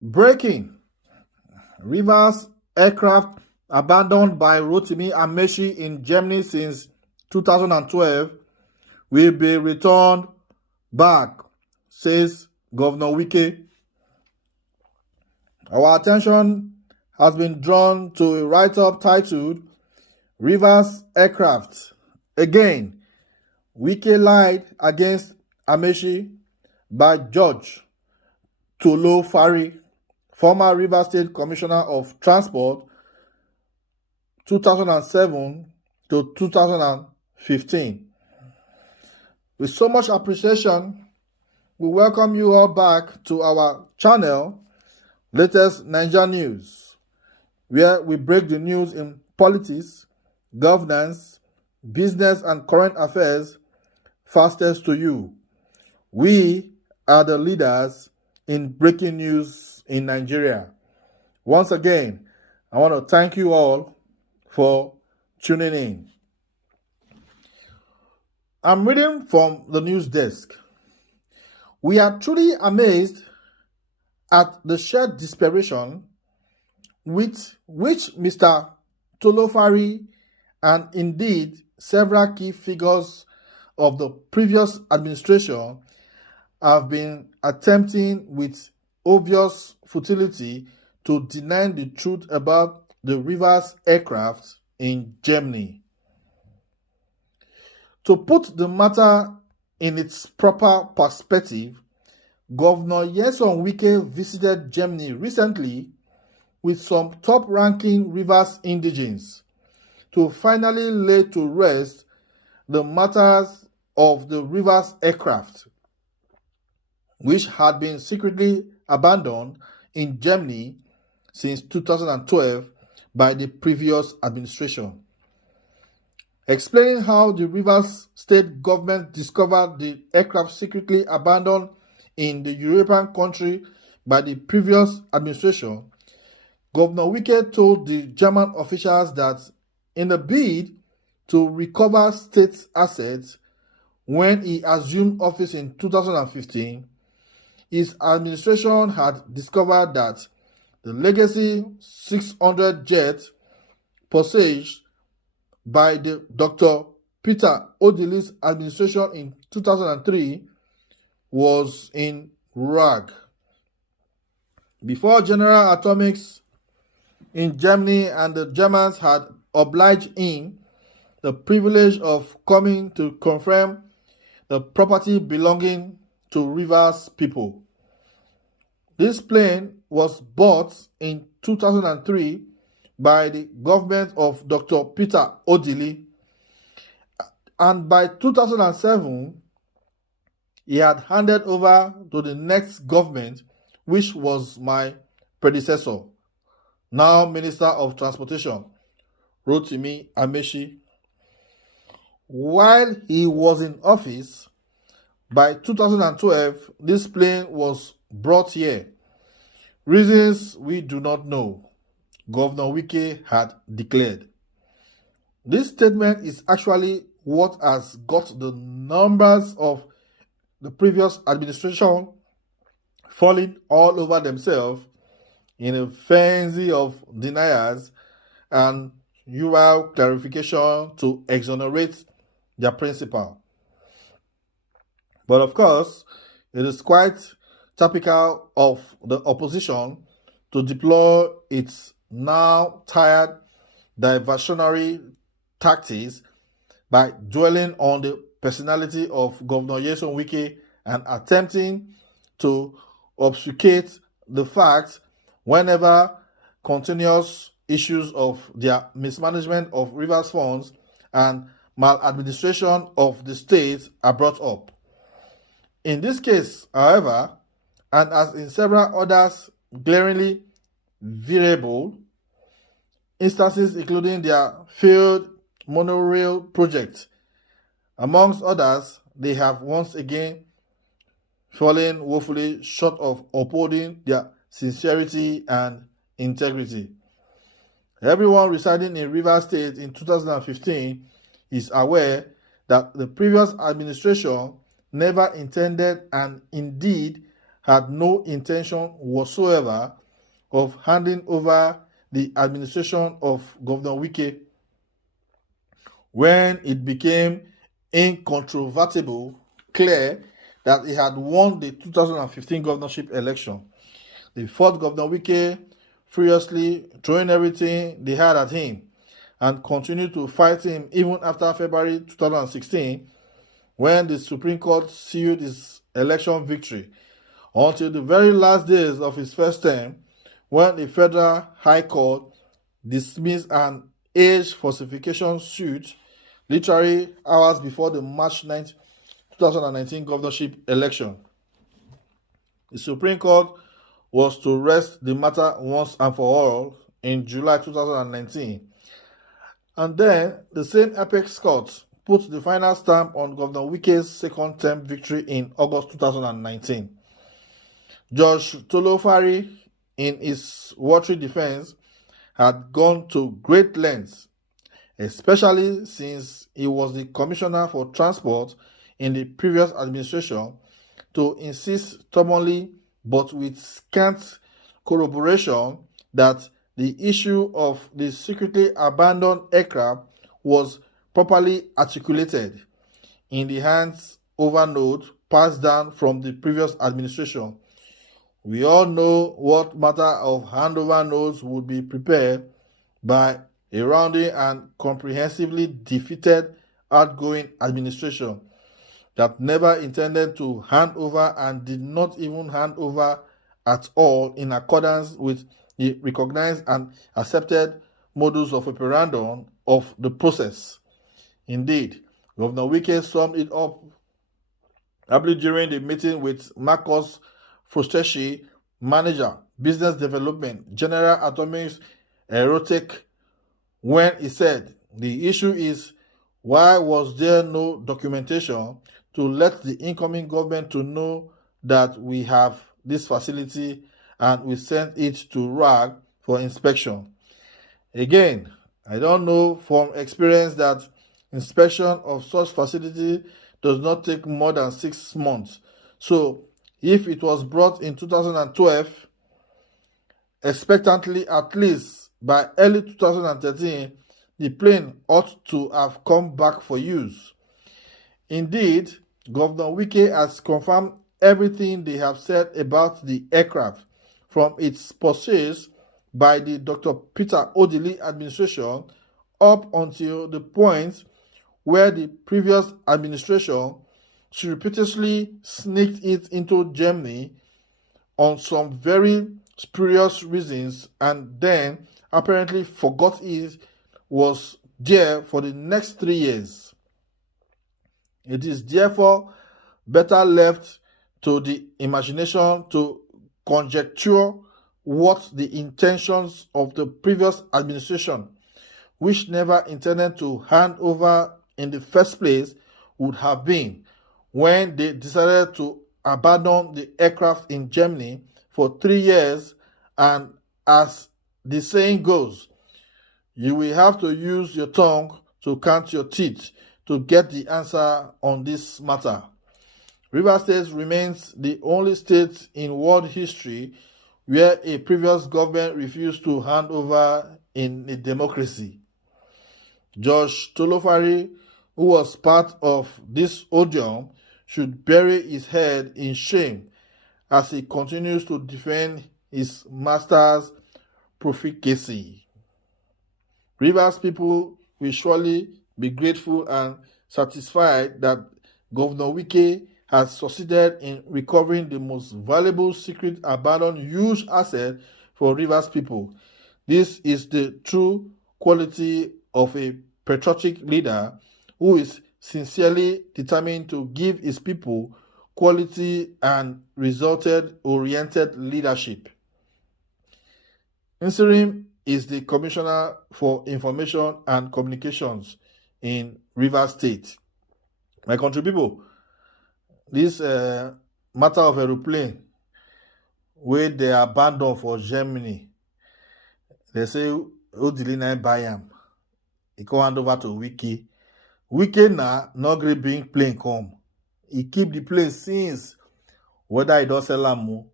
Breaking: Rivers aircraft abandoned by Rotimi Amechi in Germany since 2012 will be returned back, says Governor Wike. Our attention has been drawn to a write-up titled Rivers Aircraft. Again, Wike lied against Amechi by Judge Tolo Fari, former Rivers State Commissioner of Transport, 2007 to 2015. With so much appreciation, we welcome you all back to our channel, Latest Niger News, where we break the news in politics, governance, business, and current affairs fastest to you. We are the leaders in breaking news in Nigeria. Once again, I want to thank you all for tuning in. I'm reading from the news desk. We are truly amazed at the shared desperation with which Mr. Tolofari and indeed several key figures of the previous administration have been attempting with obvious futility to deny the truth about the Rivers aircraft in Germany. To put the matter in its proper perspective, Governor Nyesom Wike visited Germany recently with some top-ranking Rivers indigents to finally lay to rest the matters of the Rivers aircraft, which had been secretly abandoned in Germany since 2012 by the previous administration. Explaining how the Rivers state government discovered the aircraft secretly abandoned in the European country by the previous administration, Governor Wike told the German officials that in a bid to recover state assets when he assumed office in 2015, his administration had discovered that the legacy 600 jet possessed by the Dr. Peter Odili's administration in 2003 was in RAG. Before General Atomics in Germany and the Germans had obliged him the privilege of coming to confirm the property belonging to Rivers people. This plane was bought in 2003 by the government of Dr. Peter Odili, and by 2007 he had handed over to the next government, which was my predecessor, now Minister of Transportation, Rotimi Amechi. While he was in office, by 2012, this plane was brought here. Reasons we do not know, Governor Wike had declared. This statement is actually what has got the numbers of the previous administration falling all over themselves in a frenzy of deniers and URL clarification to exonerate their principal. But of course, it is quite typical of the opposition to deploy its now tired diversionary tactics by dwelling on the personality of Governor Nyesom Wike and attempting to obfuscate the fact whenever continuous issues of their mismanagement of Rivers funds and maladministration of the state are brought up. In this case, however, and as in several others glaringly variable instances, including their failed monorail project, amongst others, they have once again fallen woefully short of upholding their sincerity and integrity. Everyone residing in Rivers State in 2015 is aware that the previous administration never intended and indeed had no intention whatsoever of handing over the administration of Governor Wike when it became incontrovertible clear that he had won the 2015 governorship election. They fought Governor Wike furiously, throwing everything they had at him, and continued to fight him even after February 2016, when the Supreme Court sealed his election victory, until the very last days of his first term, when the Federal High Court dismissed an age falsification suit literally hours before the March 9th, 2019 governorship election. The Supreme Court was to rest the matter once and for all in July 2019. And then the same apex court put the final stamp on Governor Wike's second term victory in August 2019. Judge Tolofari, in his watery defense, had gone to great lengths, especially since he was the Commissioner for Transport in the previous administration, to insist stubbornly but with scant corroboration that the issue of the secretly abandoned aircraft was properly articulated in the hands-over note passed down from the previous administration. We all know what matter of handover notes would be prepared by a rounding and comprehensively defeated outgoing administration that never intended to hand over and did not even hand over at all in accordance with the recognized and accepted modus of operandi of the process. Indeed, Governor Wike summed it up aptly during the meeting with Marcus Frosteshi, Manager, Business Development, General Atomics Aerotech, when he said, "The issue is, why was there no documentation to let the incoming government to know that we have this facility and we sent it to RAG for inspection?" Again, I don't know from experience that inspection of such facility does not take more than 6 months. So, if it was brought in 2012, expectantly at least by early 2013, the plane ought to have come back for use. Indeed, Governor Wike has confirmed everything they have said about the aircraft from its purchase by the Dr. Peter Odili administration up until the point where the previous administration surreptitiously sneaked it into Germany on some very spurious reasons and then apparently forgot it was there for the next 3 years. It is therefore better left to the imagination to conjecture what the intentions of the previous administration, which never intended to hand over in the first place, would have been when they decided to abandon the aircraft in Germany for 3 years. And as the saying goes, you will have to use your tongue to count your teeth to get the answer on this matter. Rivers State remains the only state in world history where a previous government refused to hand over in a democracy. Judge Tolofari, who was part of this odium, should bury his head in shame as he continues to defend his master's profligacy. Rivers people will surely be grateful and satisfied that Governor Wike has succeeded in recovering the most valuable secret abandoned huge asset for Rivers people. This is the true quality of a patriotic leader who is sincerely determined to give his people quality and resulted-oriented leadership. Inserim is the Commissioner for Information and Communications in Rivers State. My country people, this matter of aeroplane where they abandon for Germany, they say Odilina buy am. He come hand over to Wike. Wike now not gree bring plane come. He keep the plane since whether I don't sell am,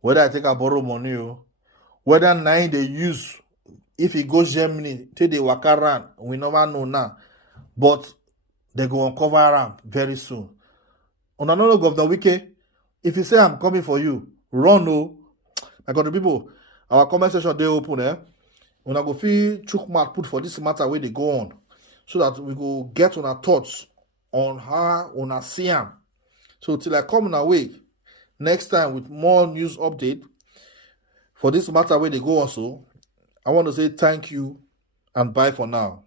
whether I take a borrow money, whether nine they use, if he goes Germany, till they walk around, we never know now. But they go uncover am very soon. Una no know Governor Wike, if you say I'm coming for you, run no. I got the people, our comment section they open, Una go feel chook mouth put for this matter where they go on, so that we go get on our thoughts on how una see am. So till I come on our way next time with more news update for this matter where they go also, I want to say thank you and bye for now.